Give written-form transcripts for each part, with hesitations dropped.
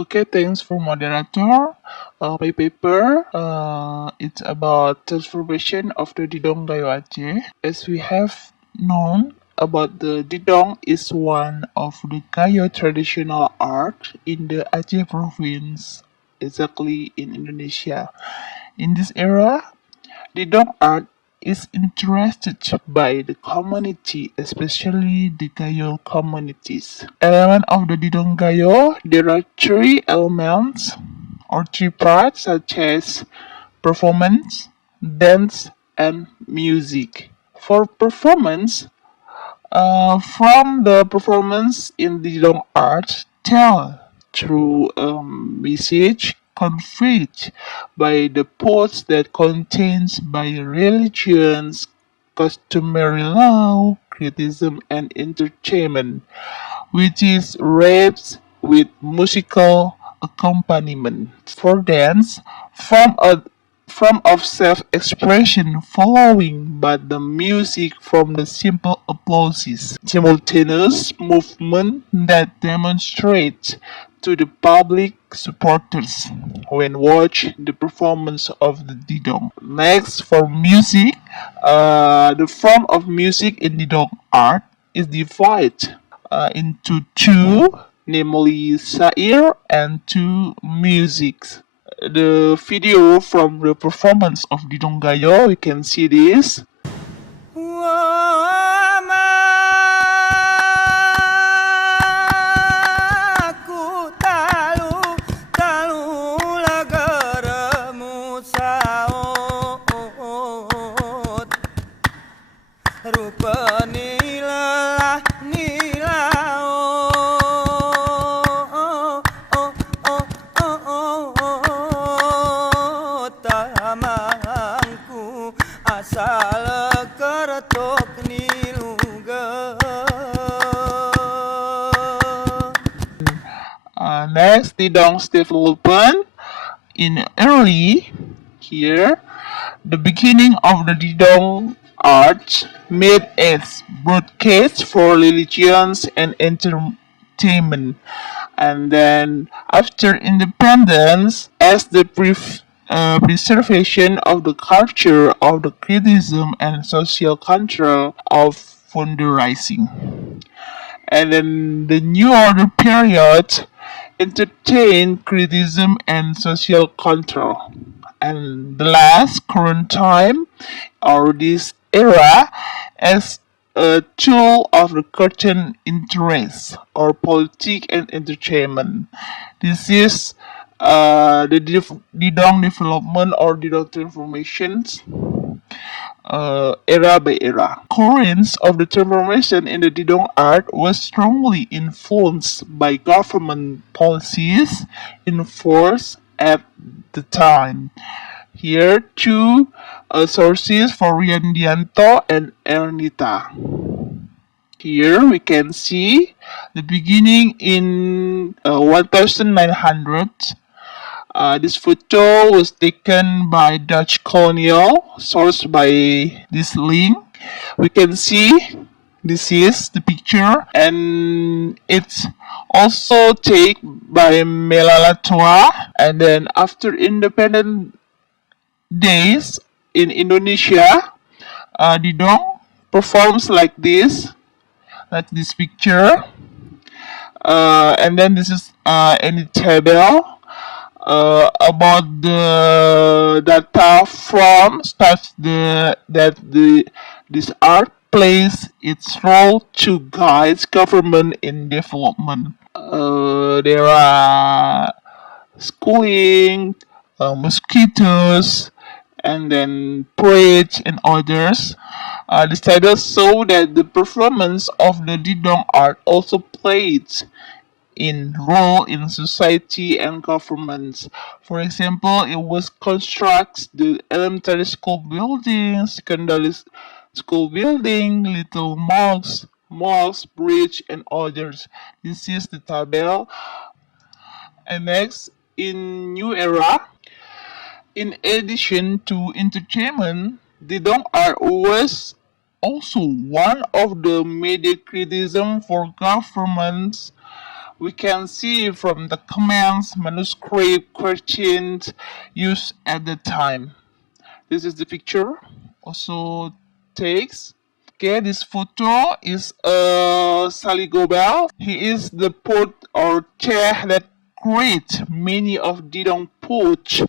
Okay, thanks for moderator. My paper, it's about transformation of the Didong Gayo Aceh. As we have known about the Didong is one of the Gayo traditional art in the Aceh province, exactly in Indonesia. In this era, Didong art is interested by the community, especially the Gayo communities. Element of the Didong Gayo, there are three elements or three parts such as performance, dance, and music. For performance, from the performance in Didong art, tell through message conveyed by the posts that contains by religions, customary law, criticism, and entertainment, which is raps with musical accompaniment. For dance, form a form of self-expression following but the music from the simple applauses. Simultaneous movement that demonstrates to the public supporters when watch the performance of the Didong. Next, for music, the form of music in Didong art is divided into two, namely Sair and two musics. The video from the performance of Didong Gayo, we can see this. Next, Didong's development in early here, the beginning of the Didong art made as broadcast for religions and entertainment. And then after independence, as the preservation of the culture of the criticism and social control of fundraising. And then the New Order period entertained criticism and social control. And the last current time or this era as a tool of the current interest or politics and entertainment. This is the Didong development or Didong transformations era by era. Currents of the transformation in the Didong art was strongly influenced by government policies in force at the time. Here, two sources for Riandianto and Ernita. Here we can see the beginning in 1900. This photo was taken by Dutch colonial, sourced by this link. We can see this is the picture, and it's also taken by Melalatua. And then after independent days in Indonesia, Didong performs like this picture. And then this is any table about the data from starts this art plays its role to guide government in development. There are schooling, mosquitoes, and then parade and others. The titles show that the performance of the Didong art also played in role in society and governments. For example, it was constructs the elementary school building, secondary school building, little mosques, bridge, and others. This is the table. And next, in new era, in addition to entertainment, Didong art was also one of the major criticism for governments We can see from the comments, manuscript, questions used at the time. This is the picture. Also takes. Okay, this photo is Sally Gobel. He is the poet or chair that create many of Didong poets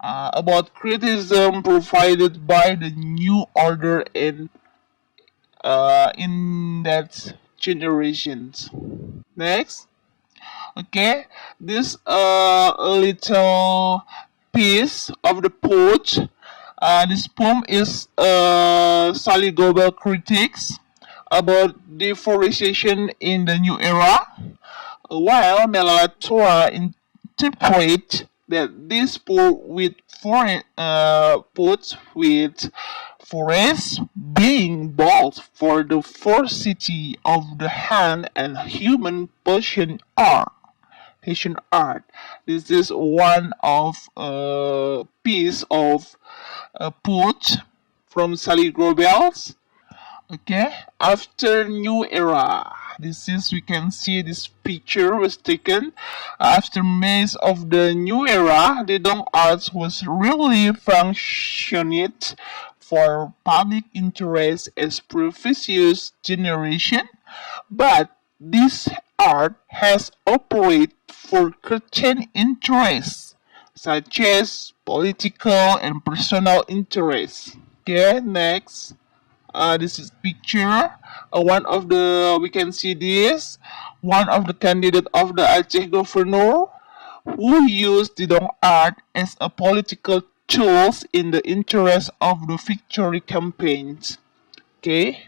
about criticism provided by the new order in that generations. Next, okay, this little piece of the poet. This poem is Sally Gobel critiques about deforestation in the new era, while Melatoa interpret that this poem with puts with forests being built for the forcity of the hand and human Haitian art. This is one of piece of put from Sally Grobels. Okay, after new era. This is we can see this picture was taken after Maze of the new era. The Dong arts was really functioned for public interest as previous generation, but this art has operated for Christian interests such as political and personal interests. Okay, next. This is picture. One of the we can see this one of the candidate of the Aceh governor who used Didong art as a political tools in the interest of the victory campaigns. Okay,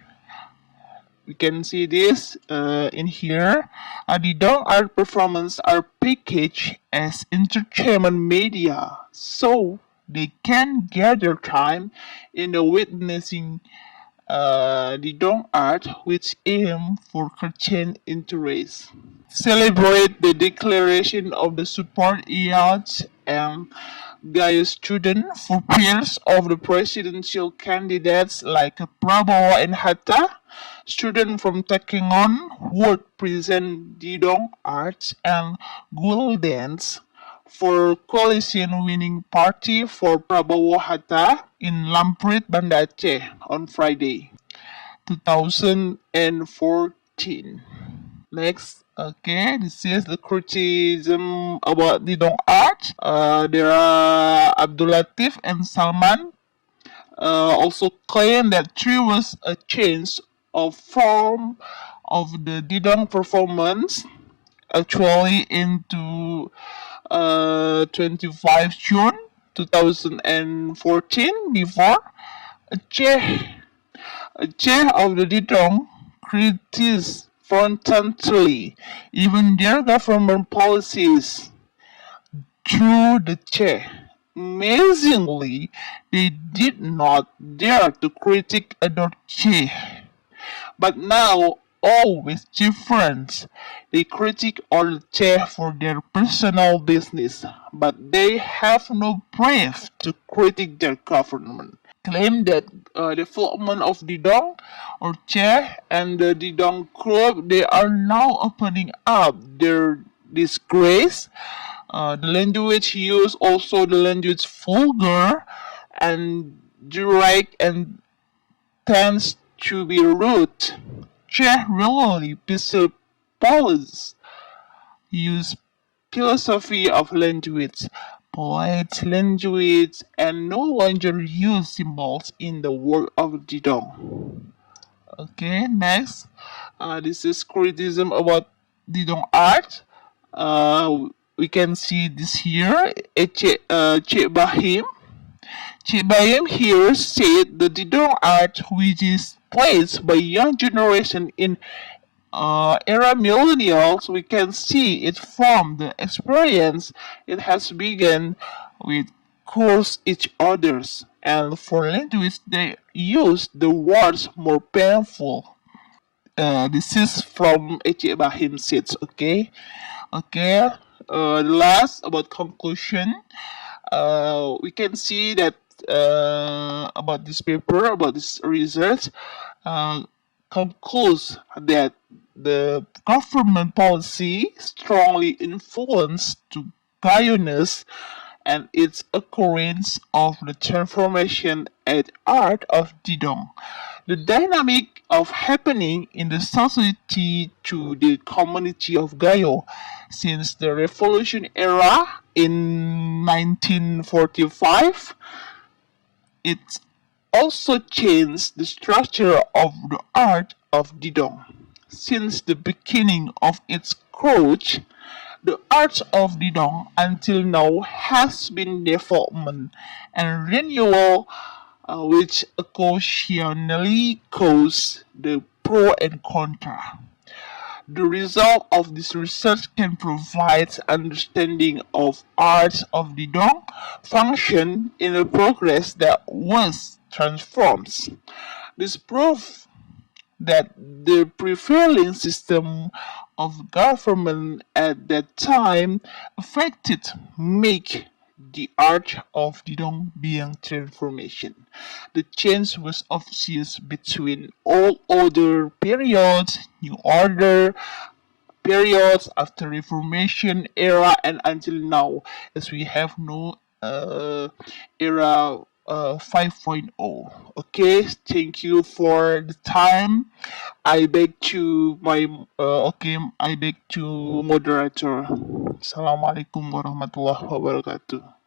we can see this in here. The Didong art performance are packaged as entertainment media, so they can gather time in the witnessing the Dong art, which aim for Christian interests. Celebrate the declaration of the support yacht and Gayo student for peers of the presidential candidates like Prabowo and Hatta. Students from Takengon would present Didong art and Gul dance for coalition winning party for Prabowo Hatta in Lamprit, Banda Aceh on Friday, 2014. Next, okay, this is the criticism about Didong art. There are Abdul Latif and Salman also claim that there was a change of form of the Didong performance actually into 25 June 2014 before a chair of the Didong criticized frontally even their government policies through the chair. Amazingly, they did not dare to critique other chair. But now, all with difference. They critique all chair for their personal business, but they have no brave to critique their government. Claim that development of Didong or chair and the Didong group, they are now opening up their disgrace. The language used also the language vulgar and direct and tends to be rude. Chair really police use philosophy of language, polite language, and no longer use symbols in the work of Didong. Okay, next. This is criticism about Didong art. We can see this here. Cik Bahim. Cik Bahim here said the Didong art, which is placed by young generation in era millennials, we can see it from the experience it has begun with course each others, and for language they use the words more painful. This is from Ece Bahim says, okay? Okay, last about conclusion, we can see that about this paper, about this research, concludes that the government policy strongly influenced the Guyoness and its occurrence of the transformation and art of Didong. The dynamic of happening in the society to the community of Gayo since the revolution era in 1945. It also changed the structure of the art of Didong. Since the beginning of its growth, the art of Didong until now has been development and renewal, which occasionally cause the pro and contra. The result of this research can provide understanding of art of the Dong function in a progress that was transforms. This proves that the prevailing system of government at that time affected make the art of Didong being transformation. The change was obvious between all other periods, New Order, periods after Reformation era and until now, as we have no era 5.0. Okay, thank you for the time. I beg to my I beg to moderator. Assalamualaikum warahmatullahi wabarakatuh.